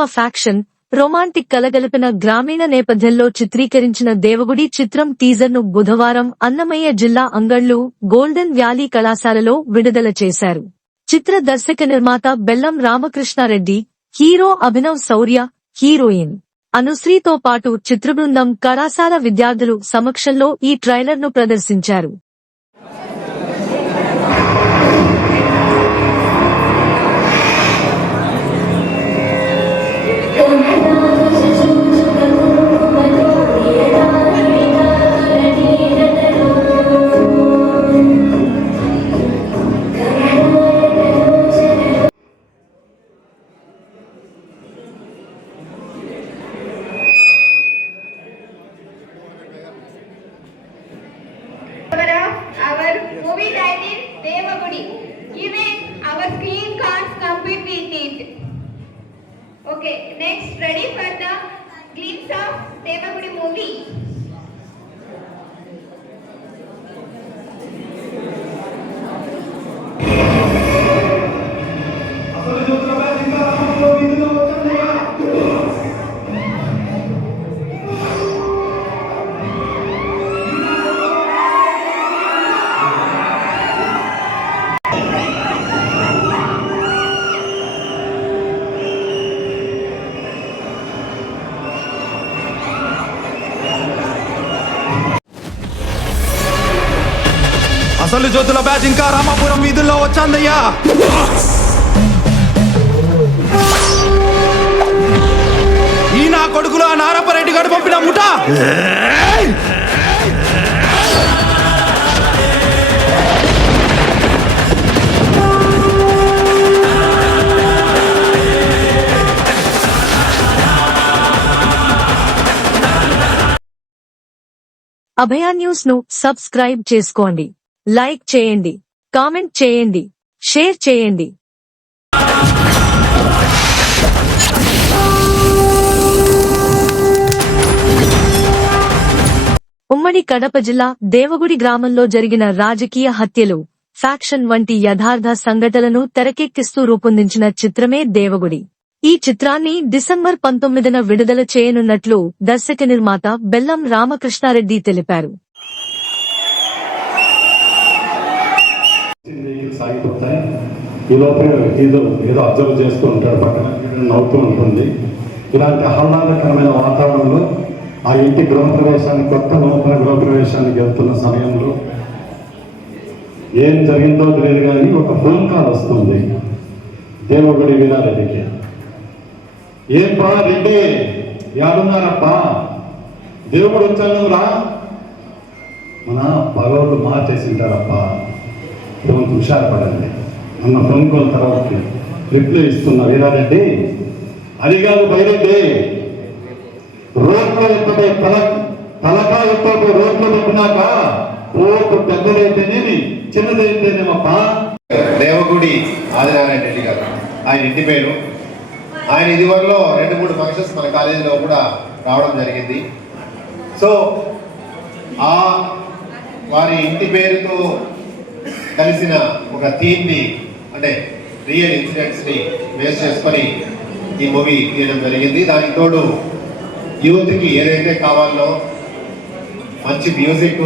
Rayalaseema faction romantic కలగలిపిన గ్రామీణ నేపథ్యంలో చిత్రీకరించిన దేవగుడి చిత్రం టీజర్ను బుధవారం అన్నమయ్య జిల్లా అంగళ్ళు గోల్డెన్ వ్యాలీ కళాశాలలో విడుదల చేశారు. చిత్ర దర్శక నిర్మాత బెల్లం రామకృష్ణారెడ్డి హీరో అభినవ్ శౌర్య హీరోయిన్. అనుశ్రీతో పాటు చిత్రబృందం కళాశాల విద్యార్థులు సమక్షంలో ఈ ట్రైలర్ను ప్రదర్శించారు. అసలు జ్యోతుల బ్యాచ్ ఇంకా రామాపురం వీధుల్లో వచ్చాందయ్యా. ఈ నా కొడుకులు ఆ నారపరెడ్డి గారు పంపిన ముఠ. అభయ న్యూస్ను సబ్స్క్రైబ్ చేసుకోండి. లైక్ చేయండి కామెంట్ చేయండి షేర్ చేయండి. ఉమ్మడి కడప జిల్లా దేవగుడి గ్రామంలో జరిగిన రాజకీయ హత్యలు ఫ్యాక్షన్ వంటి యథార్థ సంఘటనలను తెరకెక్కిస్తూ రూపొందించిన చిత్రమే దేవగుడి. ఈ చిత్రాన్ని డిసెంబర్ పంతొమ్మిదిన విడుదల చేయనున్నట్లు దర్శక నిర్మాత బెల్లం రామకృష్ణారెడ్డి తెలిపారు. వెహికల్ సాగిపోతాయి. ఈ లోపల ఏదో ఏదో అబ్జర్వ్ చేస్తూ ఉంటాడు పక్కన నవ్వుతూ ఉంటుంది. ఇలాంటి ఆహ్లాదకరమైన వాతావరణంలో ఆ ఇంటి గృహప్రవేశానికి కొత్త నూతన గృహప్రవేశానికి వెళ్తున్న సమయంలో ఏం జరిగిందో తెలియదు కానీ ఒక ఫోన్ కాల్ వస్తుంది. దేవగుడి వినారెడ్డికి ఏం పా రెడ్డి ఎవరున్నారప్పా దేవుడు వచ్చాను రా. మన పగవాళ్ళు మార్చేసింటారప్పా ఫోన్ హుషారుపడండి. అన్న ఫోన్ కాల్ తర్వాత రిప్లై ఇస్తున్న. వీరారెడ్డి అది కాదు బయరెడ్డి రోడ్లో ఎత్తుపై తల తలకా ఎత్తుపై రోడ్లు పెట్టినాక ఓటు పెద్దదైతేనేమి చిన్నదైతేనేమప్పా? దేవగుడి ఆదినారాయణ రెడ్డి గారు. ఆయన ఇంటి పేరు. ఆయన ఇదివరలో రెండు మూడు ఫంక్షన్స్ మన కాలేజీలో కూడా రావడం జరిగింది. సో ఆ వారి ఇంటి పేరుతో కలిసిన ఒక థీమ్ని అంటే రియల్ ఇన్సిడెంట్స్ని బేస్ చేసుకొని ఈ మూవీ తీయడం జరిగింది. దానికి తోడు యూత్కి ఏదైతే కావాలో మంచి మ్యూజిక్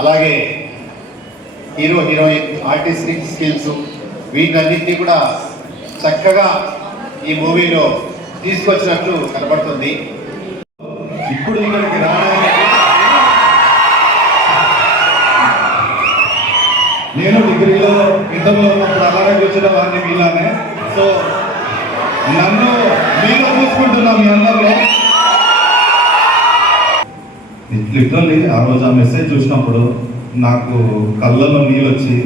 అలాగే హీరో హీరోయిన్ ఆర్టిస్టిక్ స్కిల్స్ వీటన్నిటినీ కూడా చక్కగా ఈ మూవీలో తీసుకొచ్చినట్లు కనబడుతుంది. ఇప్పుడు ఇక్కడికి రావడానికి గతంలో ఉన్నప్పుడు అలాగే చూసిన వారిని మీలానే. సో నన్ను మీలో చూసుకుంటున్నా మీ అందరిలో. లిటరల్లీ ఆ రోజు ఆ మెసేజ్ చూసినప్పుడు నాకు కళ్ళలో నీళ్ళు వచ్చి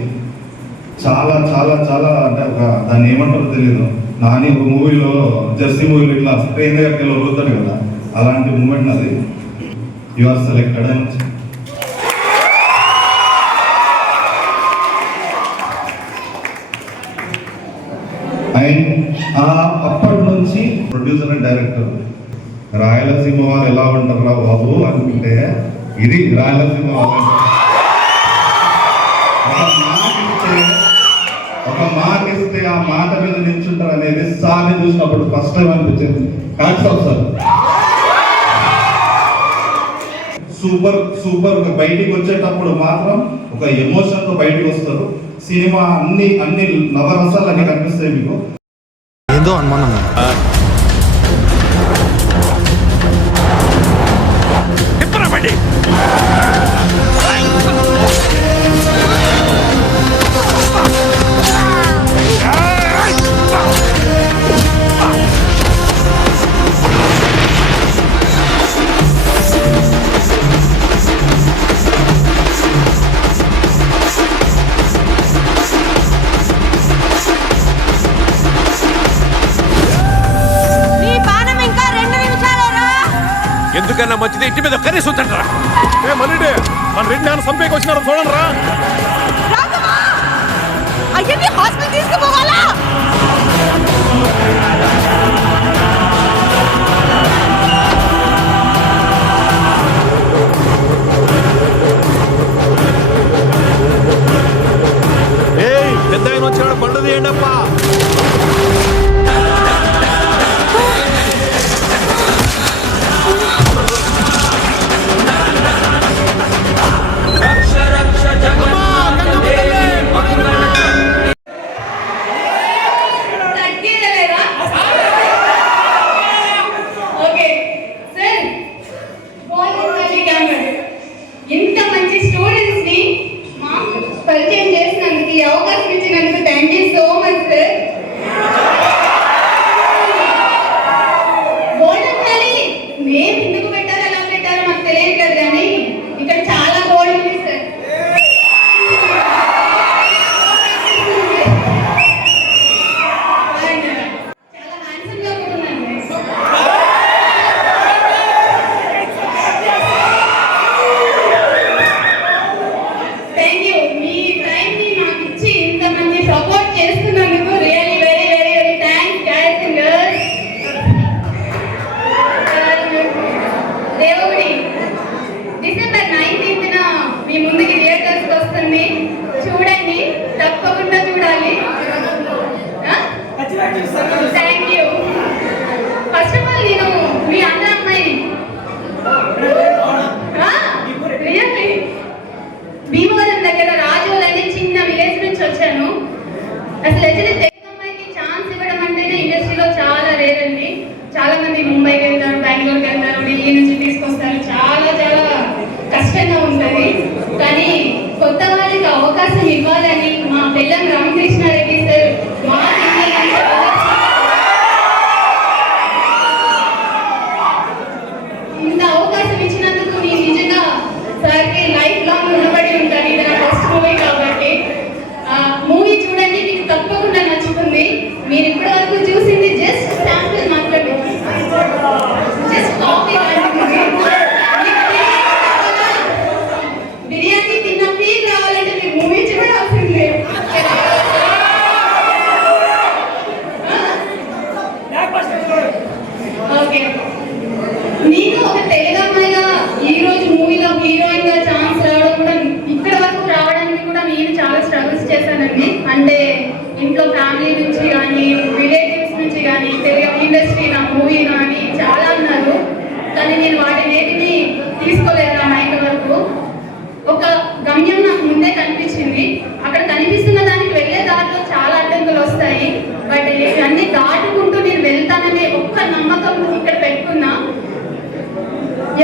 చాలా చాలా చాలా అంటే ఒక దాన్ని ఏమంటారో తెలియదు నాని ఒక మూవీలో జెర్సీ మూవీలో ఇట్లా ట్రైన్ దగ్గరికి వెళ్ళి కదా. అలాంటి మూమెంట్ అది యు ఆర్ సెలెక్టెడ్ అని అండ్ అప్పటి నుంచి ప్రొడ్యూసర్ అండ్ డైరెక్టర్ రాయలసీమ వాళ్ళు ఎలా ఉంటారా బాబు అనుకుంటే ఇది రాయలసీమ ఒక మాట ఇస్తే ఆ మాట మీద నిల్చుంటారు అనేది సార్ని చూసినప్పుడు ఫస్ట్ టైం అనిపించింది. కాన్సెప్ట్ సార్ సూపర్ సూపర్ బయటికి వచ్చేటప్పుడు మాత్రం ఒక ఎమోషన్తో బయటకు వస్తారు. సినిమా అన్ని అన్ని నవరసాలు అన్ని కనిపిస్తాయి మీకు. ఏదో అనుమానం. చెప్పరా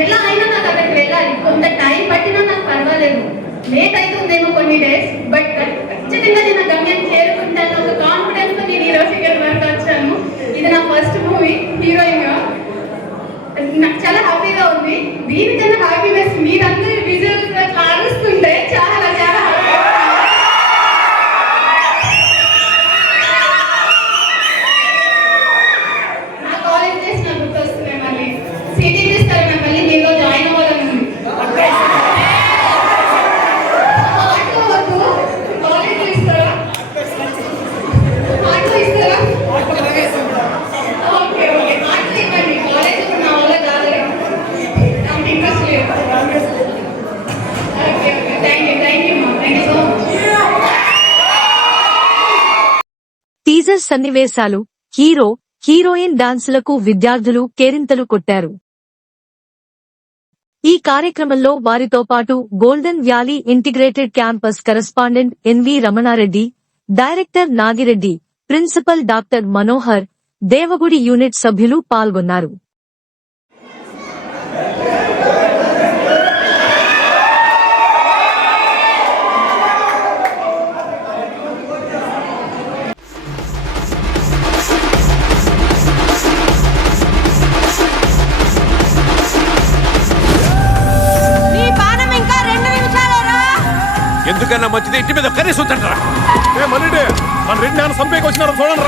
ఎలా అయినా నాకు అక్కడికి వెళ్ళాలి. కొంత టైం పట్టినా నాకు పర్వాలేదు. లేట్ అవుతుందేమో కొన్ని డేస్ బట్ ఖచ్చితంగా నేను గమ్యం చేరుకుంటాను. ఒక కాన్ఫిడెన్స్ నేను ఈరోజు ఇక్కడ వరకు వచ్చాను. ఇది నా ఫస్ట్ మూవీ హీరోయిన్ నాకు చాలా హ్యాపీగా ఉంది. దీనికన్నా హ్యాపీనెస్ మీరందరూ సన్నివేశాలు. హీరో హీరోయిన్ డాన్సులకు విద్యార్థులు కేరింతలు కొట్టారు. ఈ కార్యక్రమంలో వారితో పాటు golden valley integrated campus correspondent NV Ramana Reddy director Nagireddy principal doctor Manohar Devagudi unit సభ్యులు పాల్గొన్నారు. మంచిది ఇంటి మీద కనీసం తింటారా మళ్ళీ మన రెడ్డి నాన్న సంపేకి వచ్చినారు చూడండి